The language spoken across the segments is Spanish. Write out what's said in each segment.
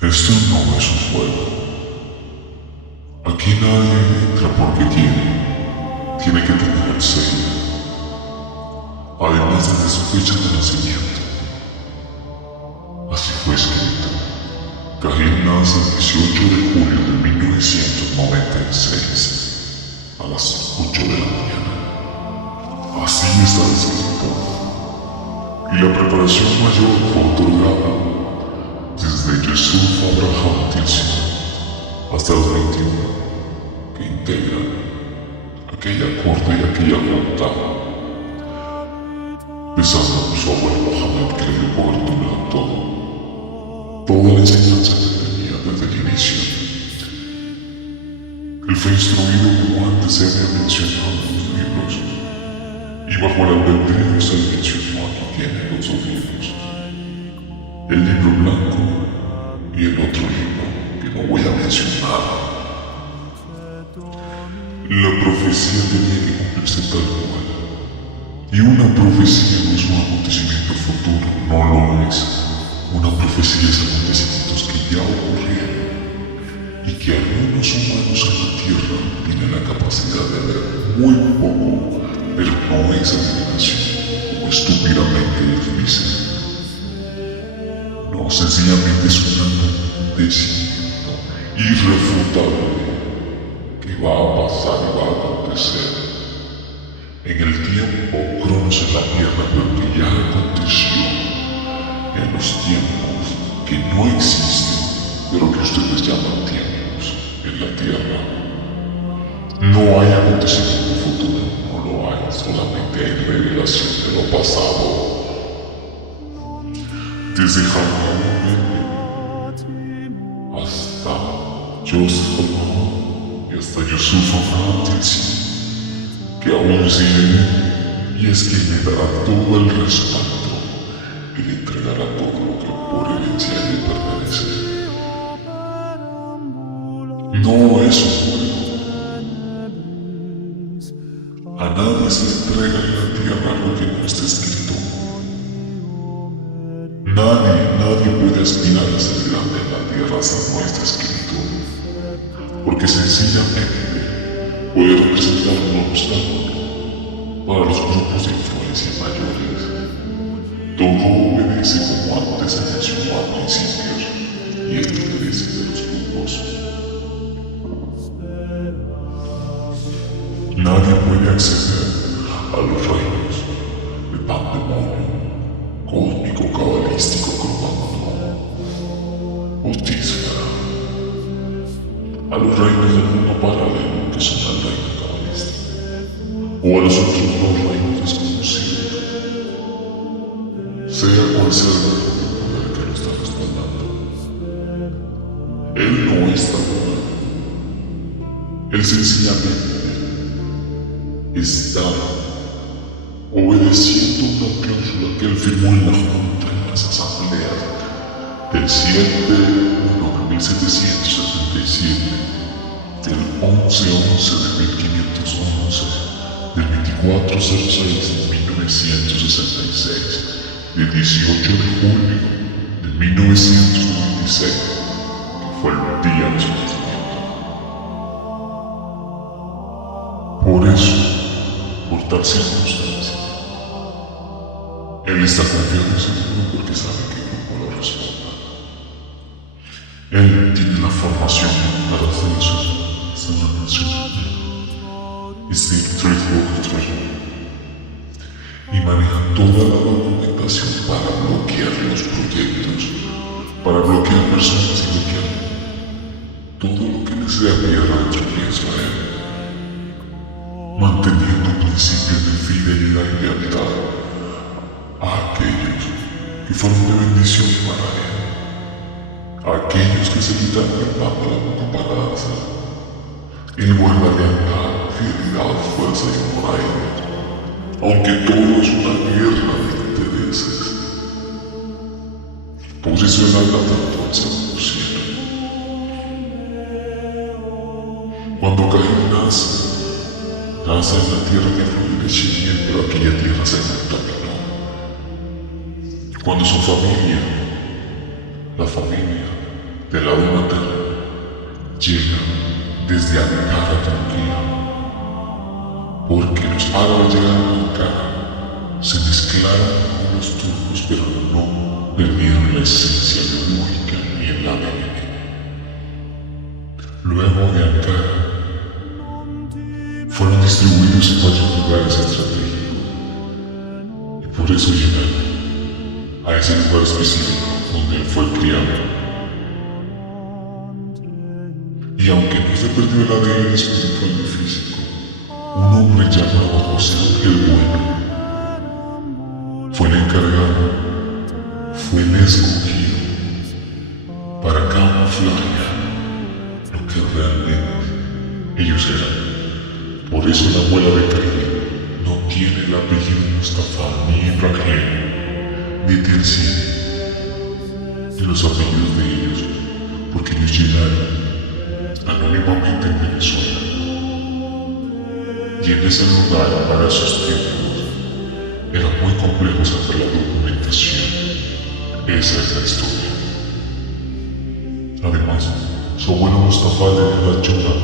Esto no es un juego. Aquí nadie entra porque quiere. Tiene que tener el sello. Además desde su fecha de nacimiento. Así fue escrito. Cahill nace el 18 de julio de 1996 a las 8 de la mañana. Así está escrito. Y la preparación mayor fue otorgada desde Yusuf Abraham Tilson hasta los 21 que integran aquella corte y aquella junta, besando a su abuelo Mohammed, que le dio cobertura a todo, toda la enseñanza que tenía desde el inicio. Él fue instruido como antes se había mencionado en los libros, y bajo el albedrío se le mencionó aquí tiene los dos libros, el libro blanco y el otro libro que no voy a mencionar. La profecía tenía que cumplirse tal cual, y una profecía no es un acontecimiento futuro, no lo es. Una profecía es acontecimientos que ya ocurrieron y que algunos humanos en la Tierra tienen la capacidad de ver muy poco, pero no es adivinación, como estúpidamente ellos dicen. No, sencillamente es un acontecimiento irrefutable que va a pasar y va a acontecer en el tiempo cronos en la Tierra, pero que ya aconteció en los tiempos que no existen, pero que ustedes llaman tiempos en la Tierra. No hay acontecimiento futuro, no lo hay, solamente hay revelación de lo pasado. Desde Hammurabi hasta Joseph Holman y hasta Yusuf Abraham Tilson, que aún siguen, y es que le dará todo el respaldo y le entregará todo lo que por herencia le pertenece. No es un juego. A nadie se entrega en la tierra lo que no está escrito. Nadie puede aspirar a ser grande en la tierra si no está escrito, porque sencillamente puede representar un obstáculo para los grupos de influencia mayores. Todo obedece como antes se mencionó a principios y el interés de los grupos. Nadie puede acceder a los reinos de pandemonio, cósmico, cabalístico, cromagno, Otísfera, a los reinos del mundo paralelo que son el reino cabalístico, o a los otros dos reinos desconocidos, sea cual sea el poder que lo está respaldando. Él no está jugando, él sencillamente está obedeciendo una cláusula que él firmó en la Junta en las asambleas del 7 de 1777, del 11-11 de 1511, del 24-06 de 1966, del 18 de julio de 1996, que fue el día de su nacimiento. Por eso, por tal circunstancia, él está confiado en su grupo porque sabe que el grupo lo responda. Él tiene la formación para hacer eso, esta nación. Es el Trade y maneja toda la documentación para bloquear los proyectos, para bloquear personas y bloquear todo lo que les dé a tierra dentro de Israel, manteniendo principios de fidelidad y lealtad a aquellos que fueron de bendición para él, a aquellos que se quitaron el pan de la boca para dársela. Él guarda lealtad, fidelidad, fuerza y amor a ellos, aunque todo es una guerra de intereses. Posiciona la tanto al 100%. Cuando Caín nace en la tierra que fluye leche y miel, pero aquella tierra se contaminó. Cuando su familia, la familia del lado materno, llega desde Ankara, Turquía, porque los árabes llegaron a Ankara, se mezclaron con los turcos, pero no perdieron la esencia biológica ni el ADN. Luego de Ankara, fueron distribuidos en varios lugares estratégicos, y por eso llegaron a ese lugar específico donde él fue criado. Y aunque no se perdió el ADN espiritual y físico, un hombre llamado José Ángel Bueno fue el encargado, fue el escogido para camuflajear lo que realmente ellos eran. Por eso la abuela de Karim no tiene el apellido Mustafa, ni Ibrahim, ni Telsin, ni los apellidos de ellos, porque ellos llegaron anónimamente en Venezuela. Y en ese lugar, para esos tiempos, era muy complejo sacar la documentación. Esa es la historia. Además, su abuelo Mustafa le dio la ayuda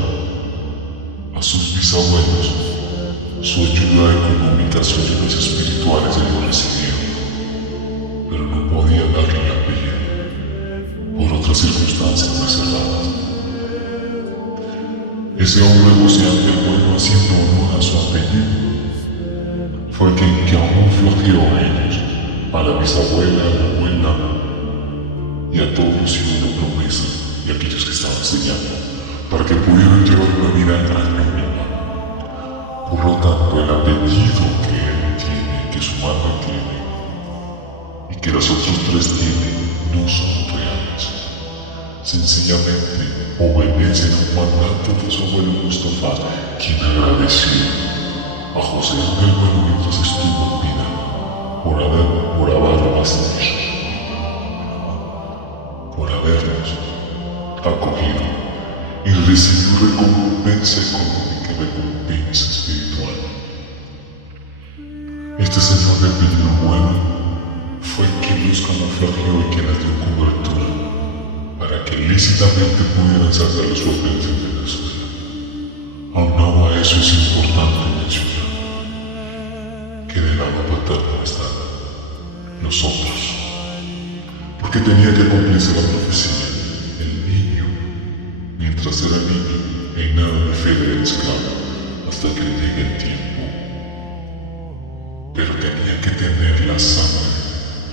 a sus bisabuelos. Su ayuda económica, sus ayudas espirituales ellos recibieron, pero no podía darle el apellido por otras circunstancias reservadas. Ese hombre José Ángel Bueno, haciendo honor a su apellido, fue quien camuflajeó a ellos, a la bisabuela, a la abuela y a todos los hijos de promesa y aquellos que estaban enseñando, para que pudieran llevar una vida anónima. Por lo tanto, el apellido que él tiene, que su madre tiene, y que los otros tres tienen, no son reales. Sencillamente obedecen a un mandato de su abuelo Mustafa, quien agradeció a José Ángel Bueno mientras estuvo en vida por habernos acogido y recibió recompensa económica y recompensa espiritual. Este señor de apellido Bueno fue quien los camuflajeó y quien les dio cobertura para que lícitamente pudieran sacar los papeles en Venezuela. Aunado a eso, es importante mencionar que del lado paterno están nosotros, porque tenía que cumplirse la profecía. El niño, mientras era niño, en nada de fe era esclavo hasta que le llegue el tiempo, pero tenía que tener la sangre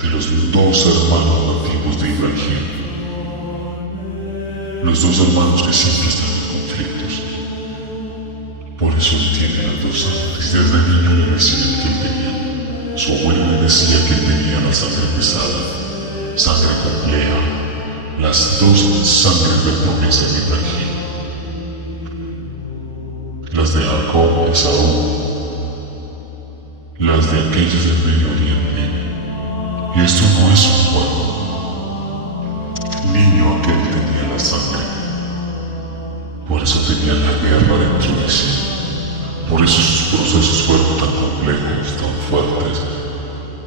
de los dos hermanos nativos de Ibrahim, los dos hermanos que siempre están en conflictos. Por eso él tiene las dos sangres. Desde niño le decían que él tenía, su abuelo le decía que él tenía la sangre pesada, sangre compleja, las dos sangres de promesa de Ibrahim, las de Jacob y Esaú, las de aquellos del Medio Oriente. Y esto no es un juego. Niño aquel tenía la sangre, por eso tenía la guerra dentro de sí, por eso sus procesos fueron tan complejos, tan fuertes,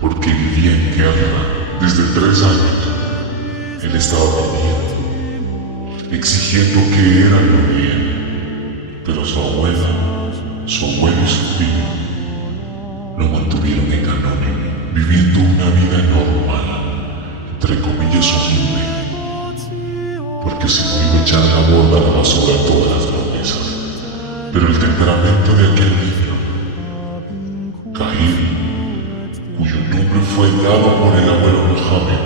porque vivía en guerra desde 3 años. Él estaba pidiendo, exigiendo que era lo bien, pero su abuela, su abuelo y su tío lo mantuvieron en anónimo, viviendo una vida normal, entre comillas humilde, porque si no iba a echar a la borda la basura todas las promesas. Pero el temperamento de aquel niño, Caín, cuyo nombre fue dado por el abuelo Mohammed,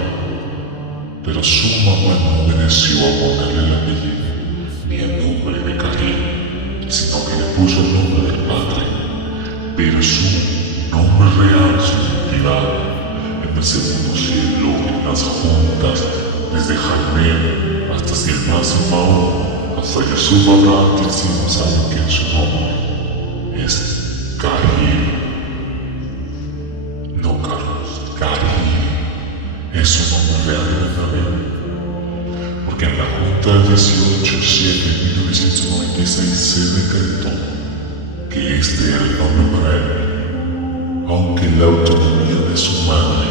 pero su mamá no obedeció a ponerle el apellido, ni el nombre de Caín, sino que le puso el nombre del padre, pero su nombre real, su identidad, en el segundo cielo, en las juntas, desde Jaime hasta Silmas y Mahón, hasta Yusuf Abraham, que sí no sabe que su nombre es Caín. No, Carlos, Caín es su nombre real y verdadero, porque en la Junta del 18/7/1996 se decretó que este era el nombre para él, aunque en la autonomía de su madre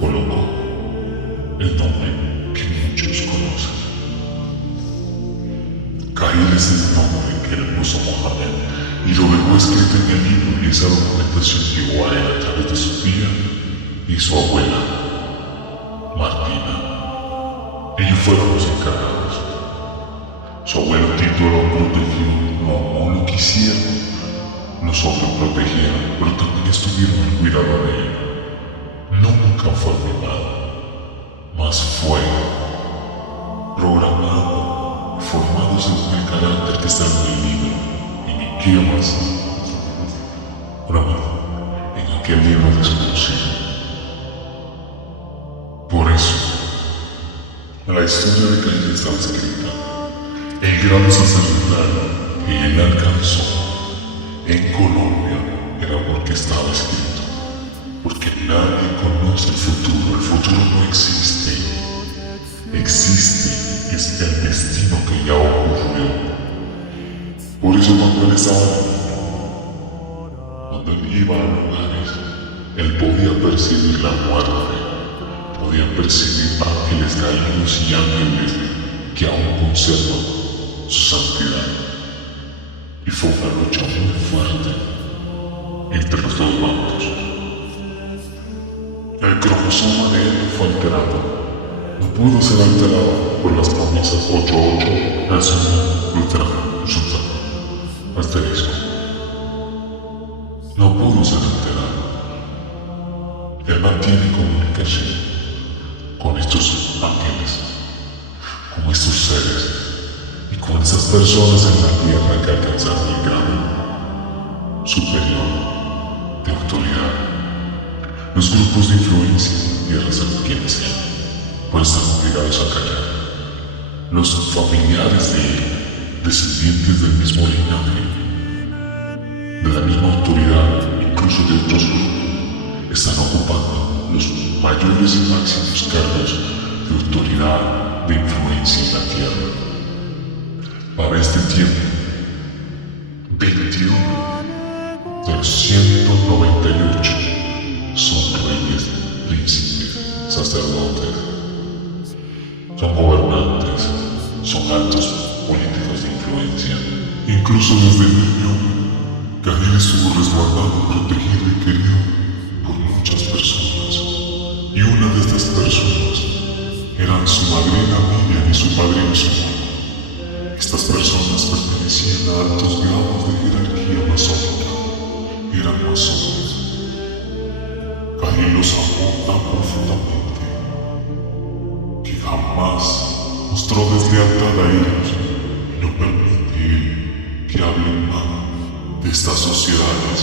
colocó el nombre que muchos conocen. Cahill es el nombre que le puso Mohammed y lo dejó escrito en el libro, y esa documentación llegó a él a través de su tía y su abuela, Martina. Ellos fueron los encargados. Su abuelo Tito lo protegió, lo amó, lo quisieron, lo sobreprotegieron, pero también estuvieron al cuidado de él. Nunca fue mimado, mas fue programado, formado según el carácter que está en el libro, en qué más, en aquel libro desconocido. Por eso, la historia de Cahill estaba escrita. El grado sacerdotal que él alcanzó en Colombia era porque estaba escrito, porque nadie conoce el futuro no existe, existe es el destino que ya ocurrió. Por eso cuando él estaba cuando él iba a lugares, él podía percibir la muerte, podía percibir ángeles caídos y ángeles que aún conservan su santidad. Y fue una lucha muy fuerte entre los dos bandos. El cromosoma de él no fue alterado. No pudo ser alterado por las promesas 88, nacional, luterano, sultán, asterisco. No pudo ser alterado. Él mantiene comunicación con estos ángeles, con estos seres, y con esas personas en la tierra que alcanzaron el grado superior de autoridad. Los grupos de influencia en la tierra saben quiénes sean, pues están obligados a callar. Los familiares de él, descendientes del mismo linaje, de la misma autoridad, incluso de otros grupos, están ocupando los mayores y máximos cargos de autoridad, de influencia en la tierra. Para este tiempo, 21 de los 198 son reyes, príncipes, sacerdotes, son gobernantes, son altos políticos de influencia. Incluso desde niño, Cahill estuvo resguardado, protegido y querido por muchas personas. Y una de estas personas eran su madrina Miriam y su padrino Simón. Estas personas pertenecían a altos grados de jerarquía masónica. Eran masones. Cahill los amó tan profundamente que jamás mostró deslealtad a ellos y no permite él que hablen mal de estas sociedades.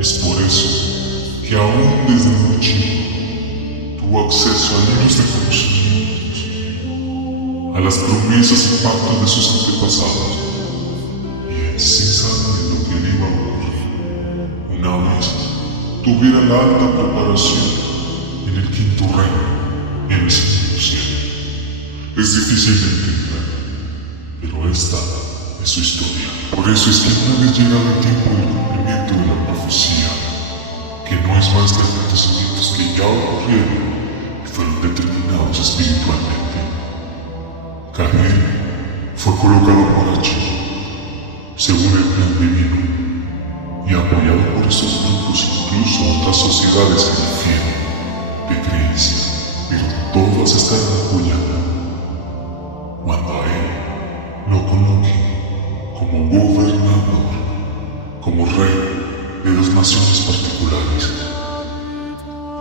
Es por eso que aún desde muy chico tuvo acceso a libros de conocimientos, a las promesas y pactos de sus antepasados, y él sin saber lo que le iba a ocurrir, una vez tuviera la alta preparación en el quinto reino, en el segundo cielo. Es difícil de entender, pero esta es su historia. Por eso es que una vez llegado el tiempo del cumplimiento de la profecía, que no es más que acontecimientos que ya ocurrieron y fueron determinados espiritualmente, Cahill fue colocado por allí, según el plan divino, y apoyado por estos grupos, incluso otras sociedades que difieren de creencia, pero todas estarán apoyando cuando a él lo coloque como gobernador, como rey de dos naciones particulares.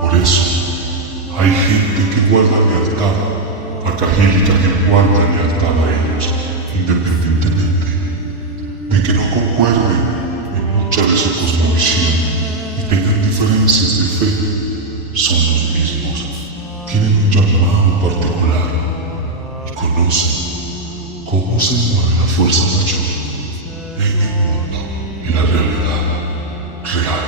Por eso hay gente que guarda lealtad a Cahill y Cahill guarda lealtad a ellos, independientemente de que no concuerden en mucha de su cosmovisión y tengan diferencias de fe. Son los mismos, tienen un llamado particular y conocen cómo se mueve la fuerza mayor en el mundo y la realidad real.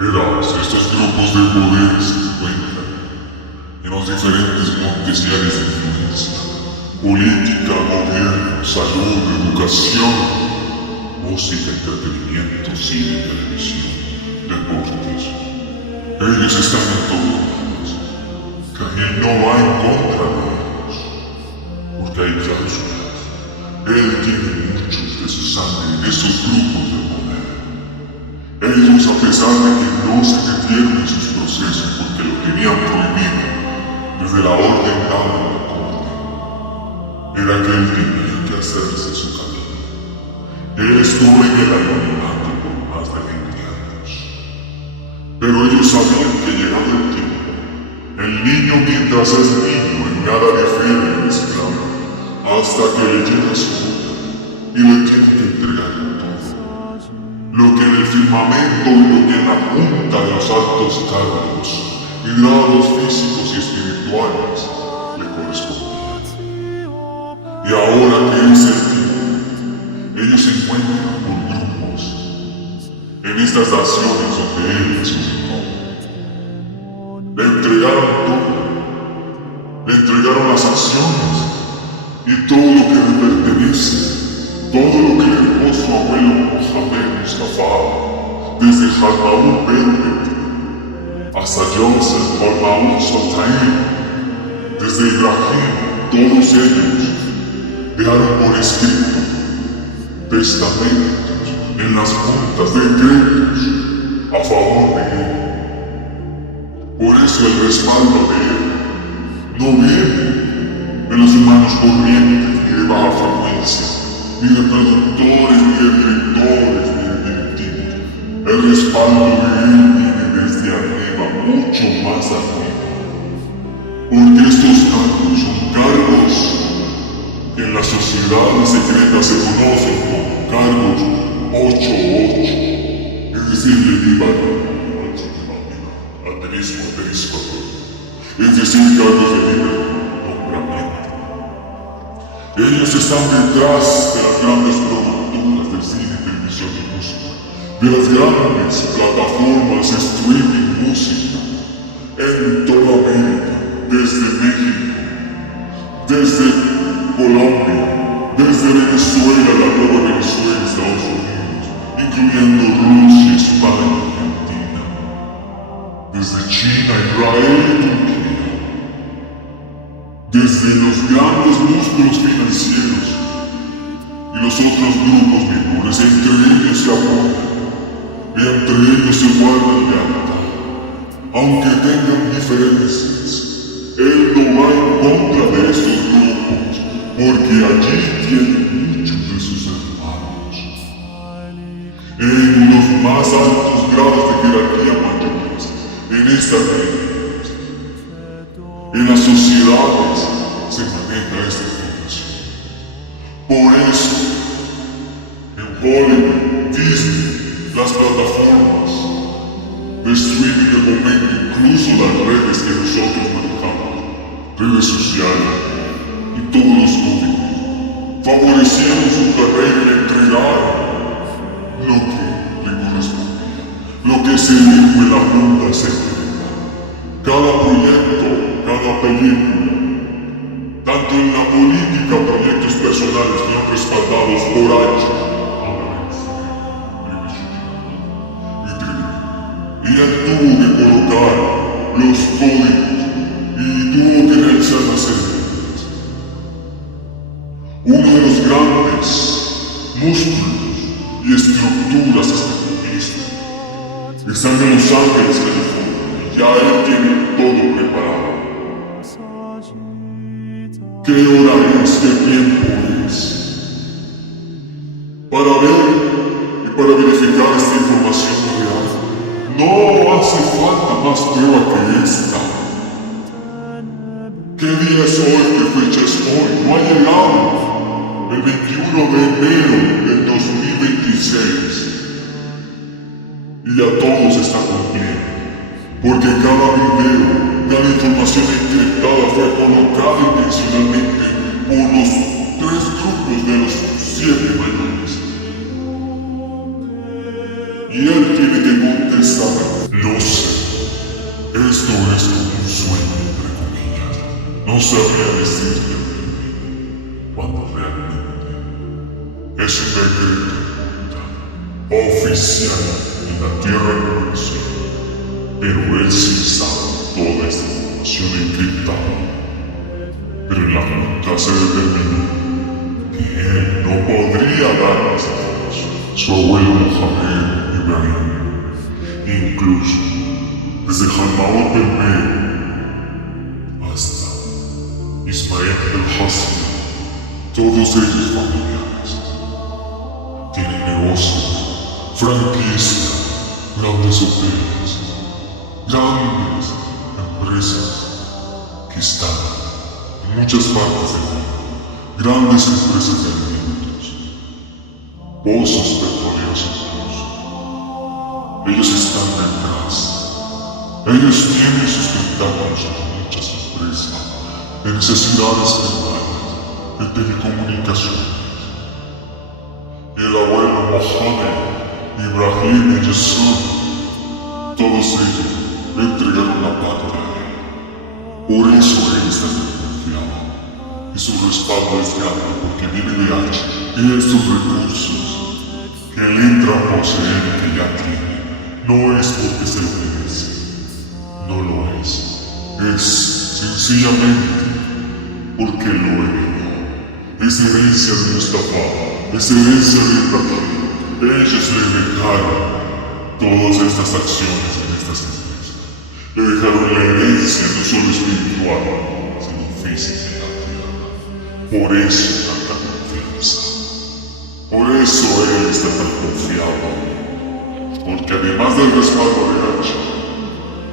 Verás, estos grupos de poder se encuentran en los diferentes montes y áreas de influencia: política, gobierno, salud, educación, música, entretenimiento, cine, televisión, deportes. Ellos están en todos lados. Cahill no va en contra de ellos, porque hay cláusulas, Él tiene muchos de su sangre en esos grupos de poder. Ellos, a pesar de que no se metieron en sus procesos porque lo tenían prohibido desde la orden dada en la corte, era que él tenía que hacerse su camino. Él estuvo en el anonimato por más de 20 años. Pero ellos sabían que llegado el tiempo, el niño mientras es niño en nada difiere del esclavo, hasta que le llega su hora y le tiene que entregar todo. Lo que en el firmamento y lo que en la punta de los altos cargos y grados físicos y espirituales le correspondían. Y ahora que es el tiempo, ellos se encuentran por grupos en estas naciones donde él les ubicó. Le entregaron todo, le entregaron las acciones y todo lo que le pertenece, todo lo que le dejó su abuelo Mohamed Mustafa, desde Harmaoun Berber hasta Joseph Harmaoun Sultan, desde Ibrahim, todos ellos dejaron por escrito testamentos en las juntas de decretos a favor de él. Por eso el respaldo de él no viene de los humanos corrientes, ni de baja frecuencia, ni de productores, ni de directores, ni de directivos. El respaldo de él viene desde arriba, mucho más arriba. Porque estos cargos son cargos que en las sociedades secretas se conocen como cargos 8-8, es decir, le divan ateísmo, es decir, cargos de libre nombramiento. Ellos están detrás de las grandes productoras de cine, televisión y música, de las grandes plataformas streaming música en toda América, desde México, desde Colombia, desde Venezuela, la nueva Venezuela, Estados Unidos, incluyendo Rusia, España, Argentina, desde China, Israel y Turquía, desde los grandes músculos financieros y los otros grupos menores, entre ellos se apoyan y entre ellos se guardan lealtad, aunque tengan diferencias. Él no va en contra de estos grupos, porque allí tiene muchos de sus hermanos. En los más altos grados de jerarquía mayores, en esta vida, en las sociedades se maneja esta información. Por eso, en Hollywood, Disney, las plataformas de streaming del momento, incluso las redes que nosotros manejamos, redes sociales y todos los códigos, favorecieron su carrera y le entregaron lo que le correspondía, lo que se dijo en la junta secreta. Cada proyecto, cada película, tanto en la política, proyectos personales que son respaldados por años, y él tuvo que colocar los códigos y tuvo que realizar las ceremonias. Uno de los grandes músculos y estructuras estratégicas están en Los Ángeles, California, y ya él tiene todo preparado. ¿Qué hora es? ¿Qué tiempo es? Para ver y para verificar esta información real, no hace falta más prueba que esta. ¿Qué día es hoy? ¿Qué fecha es hoy? No ha llegado. El 21 de enero del 2026. Y ya todo se está cumpliendo. Porque cada video, cada información encriptada fue colocada intencionalmente por los 3 grupos de los 7 mayores. Y él tiene que contestar: lo sé, esto es como un sueño, entre comillas. No sabría decirte cuando realmente es un decreto oficial en la tierra de Venezuela. Pero él sí sabe toda esta información encriptada. Pero en la junta se determinó que que él no podría darles a todos. Su abuelo Mohamed Ibrahim, incluso desde Jalmaot Belmer hasta Ismael el Hassan, todos ellos familiares, tienen negocios, franquicias, grandes hoteles, grandes empresas que están en muchas partes del mundo, grandes empresas de alimentos, pozos petroleros incluso. Ellos están detrás. Ellos tienen sus tentáculos en muchas empresas de necesidades primarias, de telecomunicaciones. El abuelo Mohamed Ibrahim y Yusuf, todos ellos le entregaron la parte a él. Por eso él está tan confiado. Y su respaldo es grande porque viene de H. Y estos recursos que él entra a poseer y que ya tiene, no es porque se lo merece. No lo es. Es sencillamente porque lo heredó. Es herencia de Mustafa. Es herencia de Ibrahim. Ellos le dejaron todas estas acciones en estas empresas. Le dejaron la herencia no solo espiritual, sino física en la tierra. Por eso tanta confianza. Por eso él está tan confiado. Porque además del respaldo de H,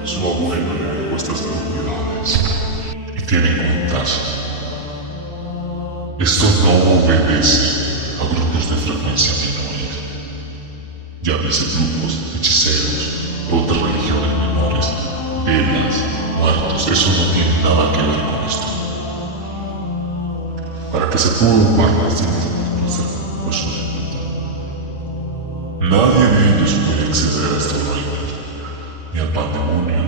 su abuelo le dejó estas propiedades. Y tienen contazo. Esto no obedece a grupos de frecuencia menores. Llámese grupos, hechiceros, otras religiones menores, velas, muertos, eso no tiene nada que ver con esto. Para que se pueda ocupar más de pues nadie de ellos puede acceder a estos reinos, ni al pandemonio,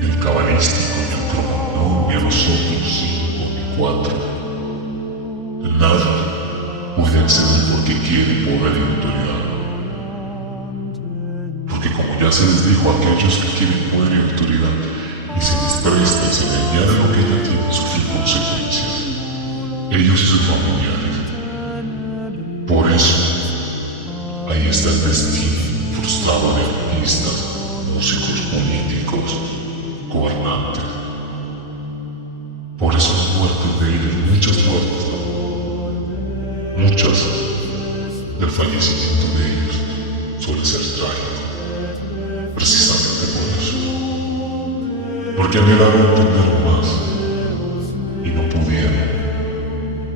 ni al cabalístico, ni al cromagnón, ni a nosotros 5 ni 4. Nadie puede acceder porque quiere poder y autoridad. Porque como ya se les dijo a aquellos que quieren poder y autoridad y se les presta y se le añade lo que ya tiene sufrir consecuencias, ellos y sus familiares. Por eso, ahí está el destino frustrado de artistas, músicos, políticos, gobernantes. Por eso las muertes de ellos, muchas muertes, muchas del fallecimiento de ellos suele ser trágico, precisamente por eso. Porque anhelaron entender más y no pudieron.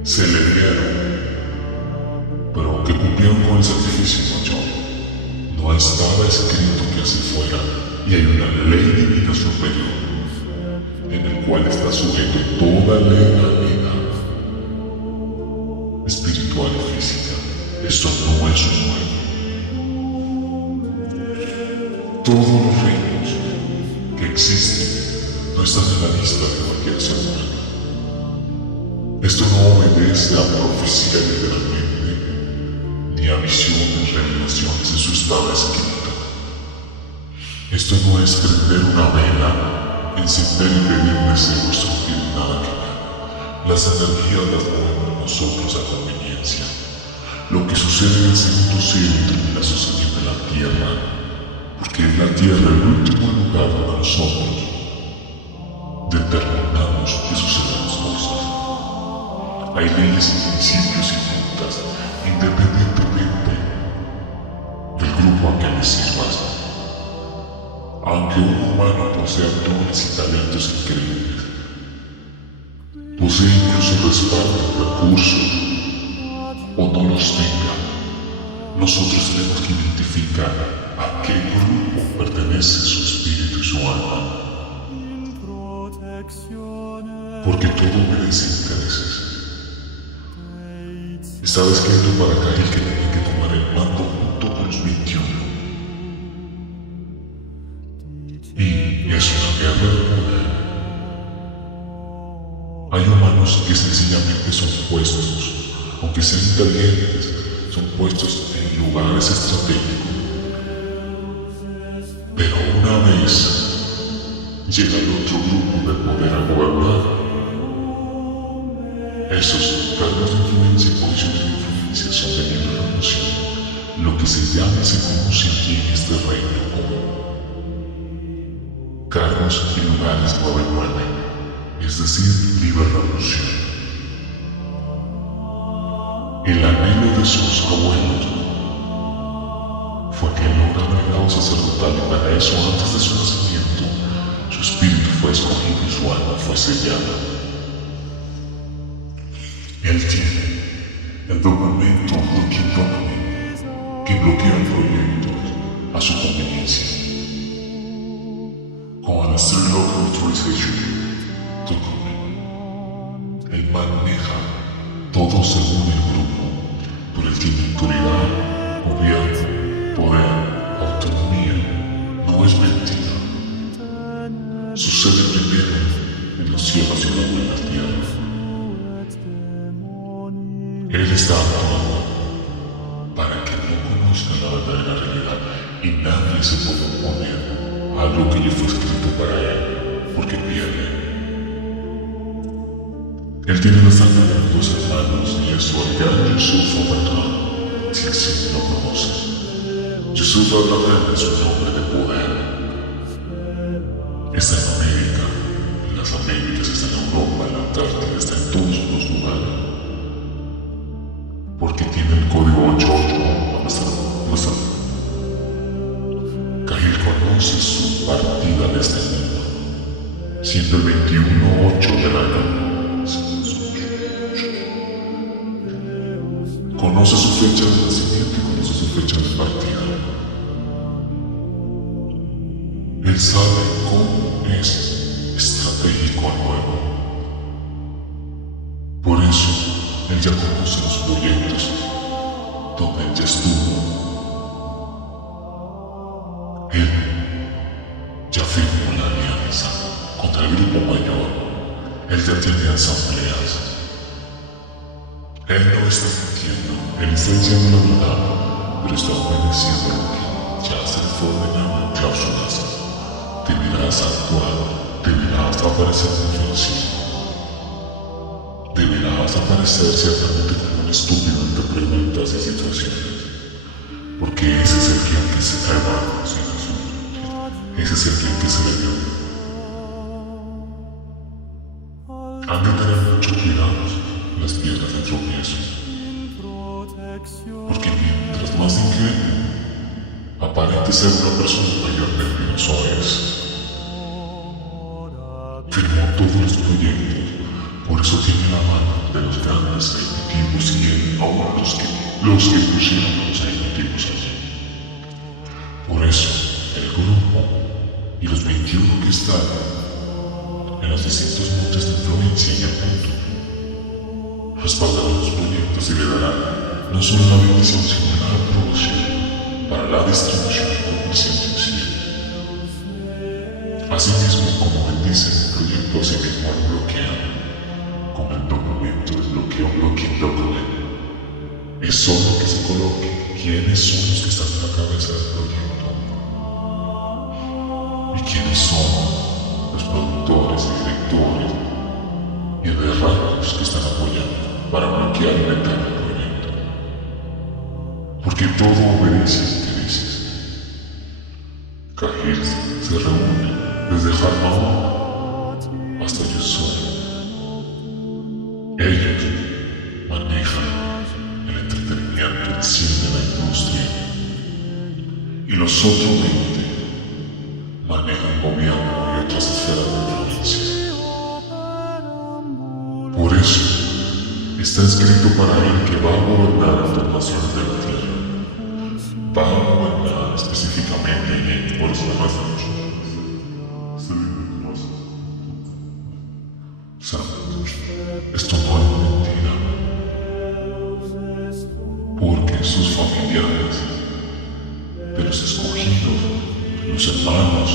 Se le dieron, pero aunque cumplieron con el sacrificio mayor, no estaba escrito que así fuera, y hay una ley divina superior, en el cual está sujeto toda ley de la vida, espiritual y física. Esto no es un juego. Todos los reinos que existen no están en la lista de cualquier ser humano. Esto no obedece a profecía literalmente, ni a visiones, revelaciones, eso estaba escrito. Esto no es prender una vela, encender y pedir un deseo, esto no tiene nada que ver. Las energías las movemos nosotros a conveniencia. Lo que sucede en el segundo cielo termina sucediendo en la tierra, porque es la tierra el último lugar donde nosotros determinamos que suceden las cosas. Hay leyes y principios y juntas, independientemente del grupo a que le sirvas. Aunque un humano posea dones y talentos increíbles, posee incluso respaldo, recursos, o no los tenga, nosotros tenemos que identificar a qué grupo pertenece su espíritu y su alma. Porque todo obedece intereses. Estaba escrito para Caín que tenía que tomar el mando junto con los 21. Y es una guerra de poder. Hay humanos que sencillamente son puestos, aunque sean inteligentes, son puestos en lugares estratégicos. Pero una vez llega el otro grupo de poder a gobernar, Esos cargos de influencia y posiciones de influencia son de libre revolución, lo que se llama y se conoce aquí en este reino como cargos y lugares 99, es decir, libre revolución. El anhelo de sus abuelos fue que lograra el grado sacerdotal y para eso antes de su nacimiento su espíritu fue escogido y su alma fue sellada. Él tiene el documento Looking Document que bloquea el proyecto a su conveniencia. Con el Street Local Authorization Document, él maneja todo según el grupo, pero él tiene autoridad, gobierno, poder, autonomía, no es mentira. Sucede primero en los cielos y luego en la tierra. Él está actuando para que no conozcan la verdadera realidad y nadie se puede oponer a algo que ya fue escrito para él, porque pierde. Él tiene la sangre de los 2 hermanos y es su aliado Yusuf Abraham, si así lo conoce. Yusuf Abraham es un hombre de poder. Está en América, en las Américas, está en Europa, en la Antártida, está en todos los lugares. Porque tiene el código 88. Cahill conoce su partida de este mundo, siendo el 21-8 del año. Conoce su fecha de nacimiento y conoce su fecha de partida. Él sabe cómo es estratégico al nuevo. Por eso, él ya conoce los proyectos donde él ya estuvo. Él ya firmó la alianza contra el grupo mayor. Él ya tiene asambleas. Él no está mintiendo, él está diciendo la verdad, pero está obedeciendo lo que ya se fue ordenado en cláusulas. Deberás actuar, deberás aparecer en ofensivo. Deberás aparecer ciertamente como un estúpido ante preguntas y situaciones, porque ese es el guión que se da, ese es el guión que se le dio. Han de tener mucho cuidado las piedras de tropiezo, porque mientras más ingenuo aparente ser una persona mayormente no es. Firmó todos los proyectos, por eso tiene la mano de los grandes ejecutivos y él aún los que pusieron los ejecutivos allí. Por eso, el grupo y los 21 que están en los distintos montes de influencia y el mundo respaldarán los proyectos y le darán no solo la bendición sino la aprobación para la distribución y comercio en sí. Asimismo, como bendicen el proyecto, asimismo lo bloquean con el documento de bloqueo Blocking Document. Es solo que se coloque quiénes son los que están en la cabeza del proyecto y quiénes son los productores y directores y de rangos que están apoyando para bloquear y vetar el proyecto. Porque todo obedece a intereses. Cahill se reúne desde Harvard hasta Yusuf. Ellos manejan el entretenimiento, el cine, la industria. Y los otros 20 manejan gobierno y otras esferas de influencia. Por eso, está escrito para él que va a gobernar a las naciones de la tierra. Va a gobernar específicamente por los demás de nosotros. Esto no es mentira, porque sus familiares, de los escogidos, los hermanos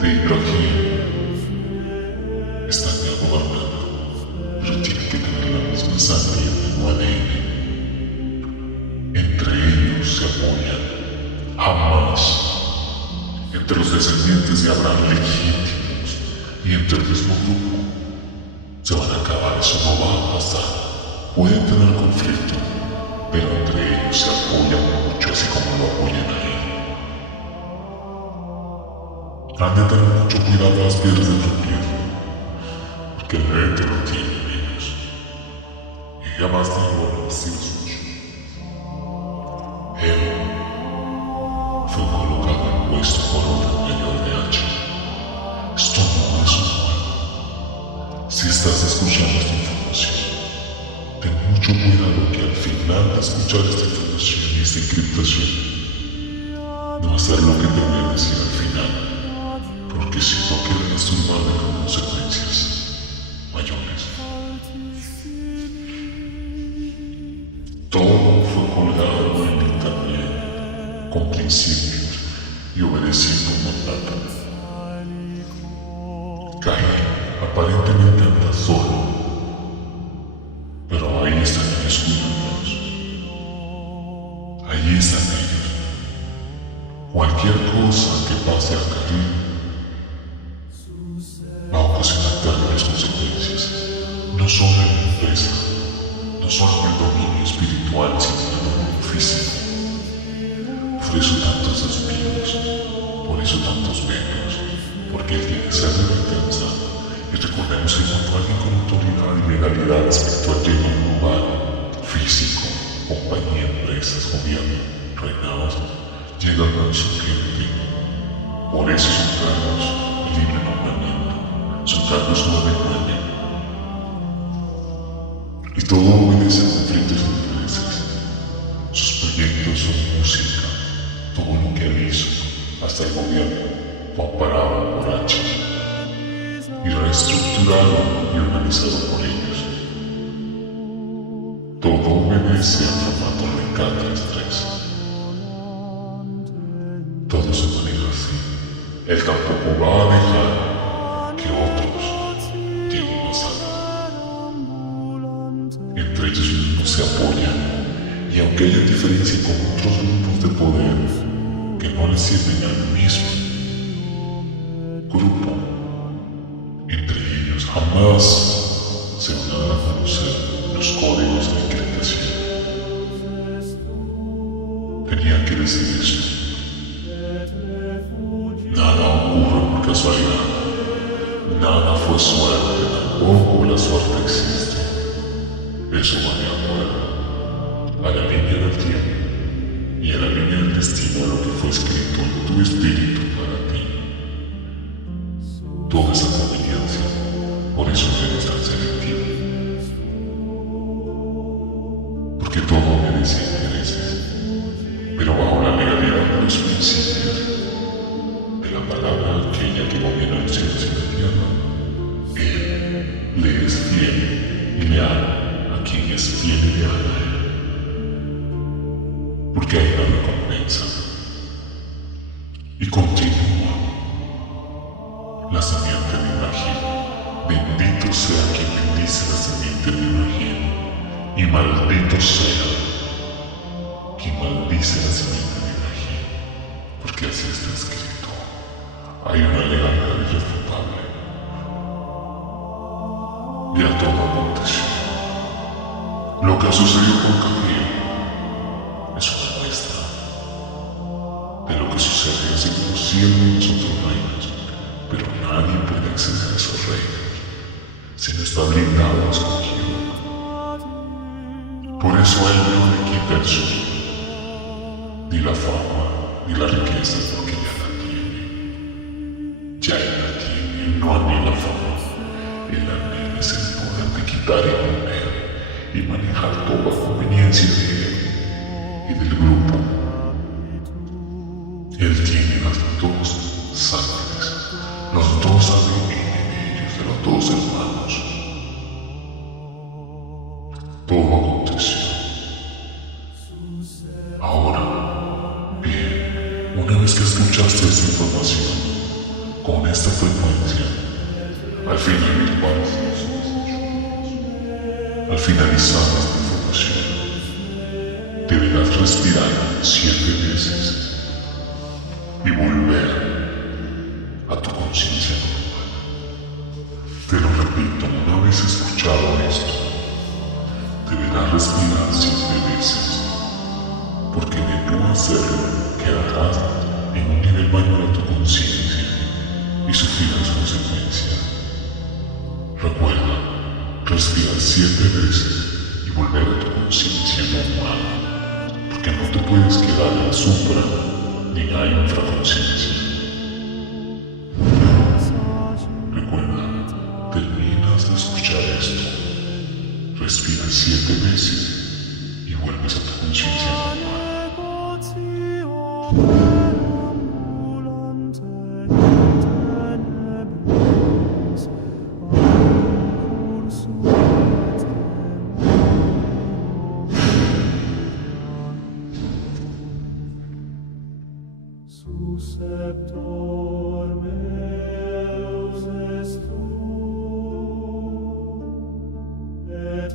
de Ibrahim, están ya gobernando, pero tienen que tener la misma sangre y el mismo ADN. Entre ellos se apoyan, jamás entre los descendientes de Abraham legítimos y entre el mismo grupo se van a acabar. eso no va a pasar. Pueden tener conflicto, pero entre ellos se apoyan mucho, así como lo apoyan a él. Han de tener mucho cuidado a las piedras del tropiezo, porque el reto no tiene amigos. Y jamás digo a los suyo. Él fue colocado en puesto por orden mayor de H. Esto no es un juego. Si estás escuchando esta información, ten mucho cuidado que al final de escuchar esta información y esta encriptación, no hacer lo que te voy a decir al final, porque si no quedarás turbado con consecuencias mayores. Todo fue colgado en internet, con principios y obedeciendo un mandato. Caín aparentemente anda solo, pero ahí están ellos cuidándonos. Ahí están ellos. Cualquier cosa que pase a Caín va a ocasionar terribles consecuencias, no solo en la empresa, no solo en el dominio espiritual, sino en el dominio físico. Por eso tantos desvíos, por eso tantos velos, porque él tiene sed de venganza. Y recordemos que cuando alguien con autoridad y legalidad espiritual llega a un lugar físico, compañía, empresas, gobierno, reinados, llega con su gente. Por eso son cargos de libre nombramiento, son cargos 9-9. Y todo obedece a conflictos de intereses. Sus proyectos son música, todo lo que él hizo, hasta el gobierno, fue amparado por H y reestructurado y organizado por ellos. Todo obedece al formato RK33. Todo se maneja así. Él tampoco va a dejar que otros lleguen más alto. Entre ellos mismos se apoyan, y aunque haya diferencia con otros grupos de poder que no les sirven al mismo grupo, entre ellos jamás se van a dar a conocer los códigos de encriptación. Tenían que decir esto. Nada ocurre por casualidad. Nada fue suerte, tampoco la suerte existe. Eso va de acuerdo a la línea del tiempo y a la línea del destino, a lo que fue escrito en tu espíritu para ti. Toda esa conveniencia, por eso eres tan selectivo. Porque todo obedece a intereses, pero bajo la legalidad de los principios de la palabra aquella que gobierna los cielos y la tierra. Él le es fiel y leal a quien es fiel y leal a él. Porque hay una recompensa. Y continúa. La semiente de Ibrahim. Bendito sea quien bendice la semiente de Ibrahim. Y maldito sea quien maldice la semiente de Ibrahim. Porque así está escrito. Hay una legalidad irrefutable. Ya todo aconteció. Lo que sucedió con Caín es una muestra de lo que sucede en los cielos y los otros reinos, pero nadie puede acceder a esos reinos si no está blindado o escogido. Por eso a él no le quita el suyo, ni la fama, ni la riqueza, porque ya la tiene. Ya él la tiene, él no anhela la fama, él anhela es el poder de quitar y poner y manejar toda conveniencia de él y del grupo. Él tiene las dos sangres, los dos ADN de ellos, de los dos hermanos. Todo aconteció. Ahora, bien, una vez que escuchaste esta información, con esta frecuencia, al finalizar esta información, deberás respirar 7 veces y volver a tu conciencia normal. Te lo repito, una vez escuchado esto, respira 7 veces, porque de no hacerlo quedarás en un nivel mayor a tu conciencia y sufrirás consecuencias. Recuerda, respirar 7 veces y volver a tu conciencia normal, porque no te puedes quedar en supra ni en la infraconciencia. Recuerda, terminas de escuchar esto, respira 7 veces y vuelves a tu conciencia normal. Susceptor meus est tu, et